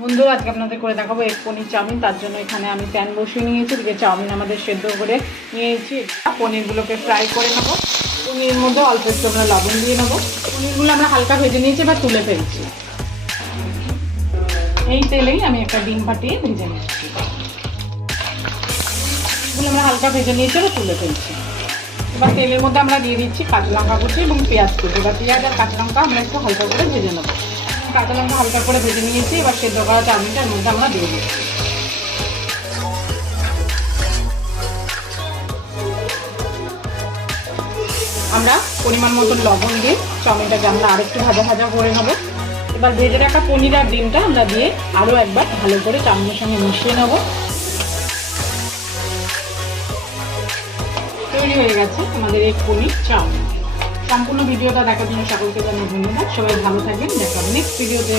বন্ধুরা আজকে আপনাদের করে দেখাবো এক পনির চাউমিন। তার জন্য এখানে আমি প্যান বসিয়ে নিয়েছি, এদিকে চাউমিন আমাদের সেদ্ধ করে নিয়েছি। পনিরগুলোকে ফ্রাই করে নেবো। পনিরের মধ্যে অল্প একটু আমরা লবণ দিয়ে নেবো। পনিরগুলো আমরা হালকা ভেজে নিয়েছি, এবার তুলে ফেলছি। এই তেলেই আমি একটা ডিম ফাটিয়ে ভেজে নিচ্ছি। এগুলো আমরা হালকা ভেজে নিয়েছি, এবার তুলে ফেলছি। এবার তেলের মধ্যে আমরা দিয়ে দিচ্ছি কাঁচা লঙ্কা কুচি এবং পেঁয়াজ কুচি। এবার পেঁয়াজ আর কাঁচা লঙ্কা আমরা একটু হালকা করে ভেজে নেবো। কাঁচা লঙ্কা হালকা করে ভেজে নিয়েছি, এবার সেদ্ধ করা চাউমিনটার মধ্যে আমরা দিয়ে দিচ্ছি। আমরা পরিমাণ মতন লবণ দিয়ে চাউমিনটাকে আমরা আরেকটু ভাজা ভাজা করে নেবো। এবার ভেজে রাখা পনির আর ডিমটা আমরা দিয়ে আরও একবার ভালো করে চাউমিনের সঙ্গে মিশিয়ে নেবো। তৈরি হয়ে গেছে আমাদের এই পনির চাউমিন। সম্পূর্ণ ভিডিওটা দেখার জন্য সকলকে জানাই ধন্যবাদ। সবাই ভালো থাকবেন, দেখা হবে নেক্সট ভিডিওতে।